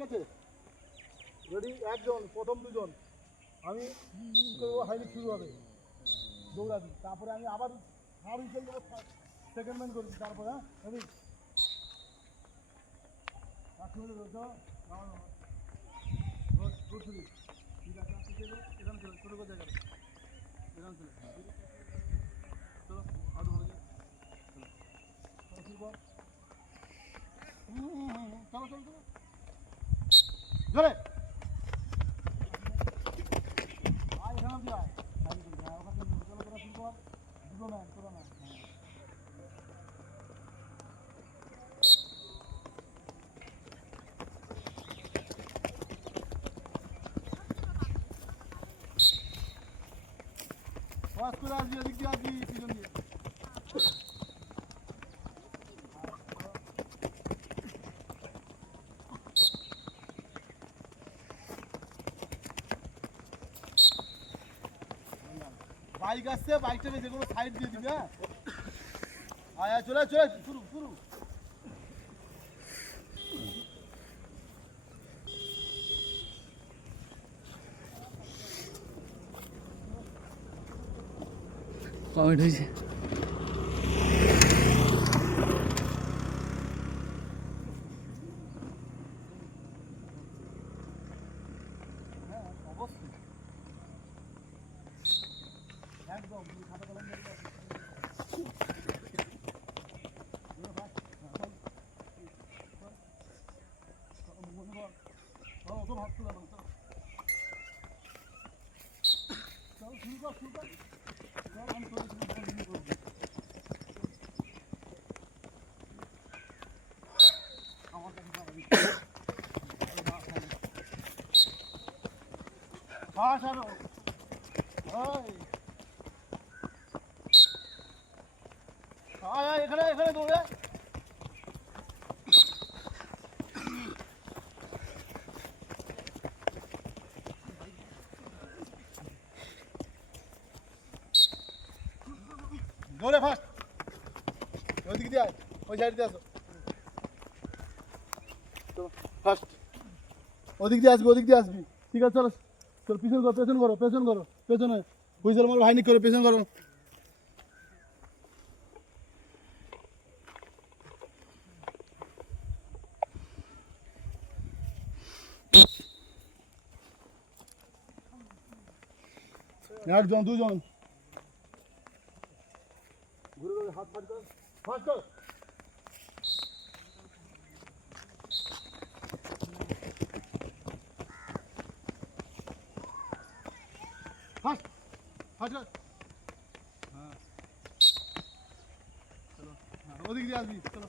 ঠিক আছে রেডি একজন প্রথম দুজন আমি করবো হাইলি শুরু হবে দৌড়াবি তারপরে আমি আবার হাড়ি খেল দেবো সেকেন্ড ম্যান করবি তারপরে হ্যাঁ রেডি ঠিক আছে এখানে চলে ছোটো করে জায়গাটা এখানে চলে চলো আরো ভালো চলো চলো চলো চলো জোরে আয় এখানে কি আয় ওখানে চলো তোরা শুরু কর দুটো ম্যান তোরা ম্যান পাস করে আসবি এদিক দিয়ে আসবি পিছন দিয়ে বাইক আসছে বাইকটাকে যে কোনো সাইড দিয়ে দিবি হ্যাঁ আয় আয় চলে চলে শুরু শুরু কমেন্ট হয়েছে একদম খাতা কলম তো ভাগ তুলে চল শুরু কর শুরু কর চল আমি তোর শুরু করবো আমার কাছে পাস আরো এখানে এখানে দৌড়ে দৌড়ে ফার্স্ট ওইদিক দিয়ে আয় ওই সাইড দিয়ে আসো চলো ফার্স্ট ওদিক দিয়ে আসবি ওদিক দিয়ে আসবি ঠিক আছে চলো চলো পিছন করো পেছন করো পেছন করো পেছনে হুইসেল মারো ভাইনিক করো পেছন করো একজন দুজন ঘুরে ঘুরে হাত ফাট কর ফাট কর ফাট ফাট কর হ্যাঁ চলো হ্যাঁ ওদিক দিয়ে আসবি চলো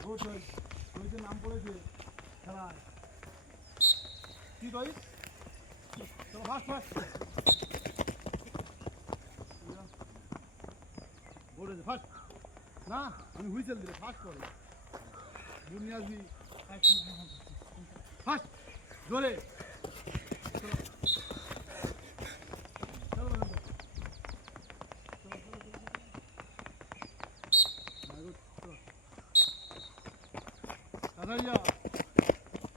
গুড চয়েস চয়েসের নাম পড়েছে খেলায় কি চয়েস চলো ফাস্ট ফাস্ট বলেছে ফাস্ট না আমি হুইসেল দিলে ফাস্ট করে দূর নিয়ে আসবি ফাস্ট জোরে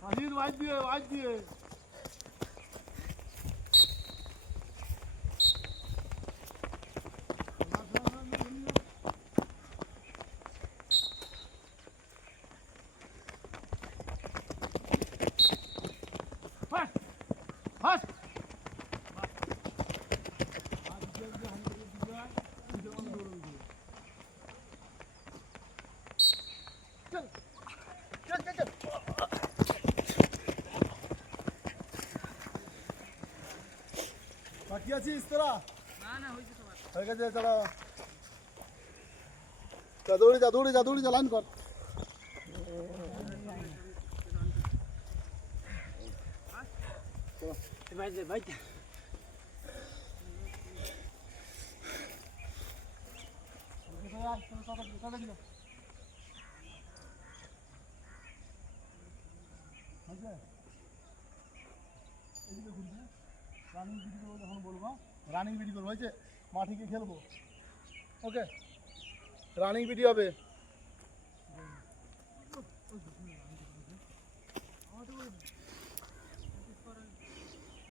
আহির ওয়াইড দিয়ে ওয়াইড দিয়ে বাকি আছিস তোরা না হয়েছে তোমার হয়ে গেছে চলো দৌড়ে যা দৌড়ে যা দৌড়ে যা লাইন কর রানিং বিডি করবো যখন বলবো রানিং বিডি করবো হয়েছে মাঠে গিয়ে খেলবো ওকে রানিং বিডি হবে